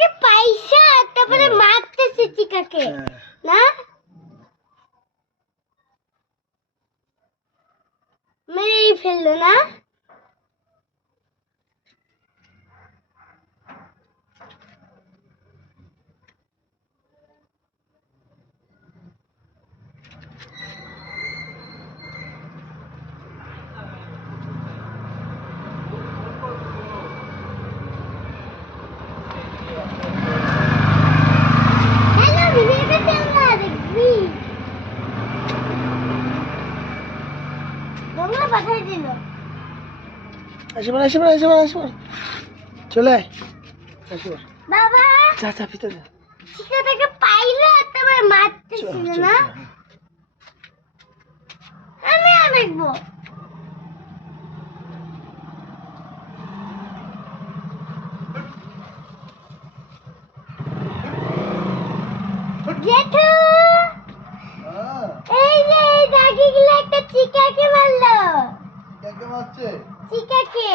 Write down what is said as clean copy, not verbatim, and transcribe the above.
চিকাকে পয়সা তারপরে মারতেছে চিকাকে না মেরেই ফেললো না পাঠাই দিল আসবে চলে আয় আসবে বাবা যা ভিতরে চিকাটাকে পাইলো তারপরে মারতেছিল না আমি দেখবো জেঠু এই যে এই দাগিগুলো একটা চিকাকে মারলো কাকে মারছে চিকাকে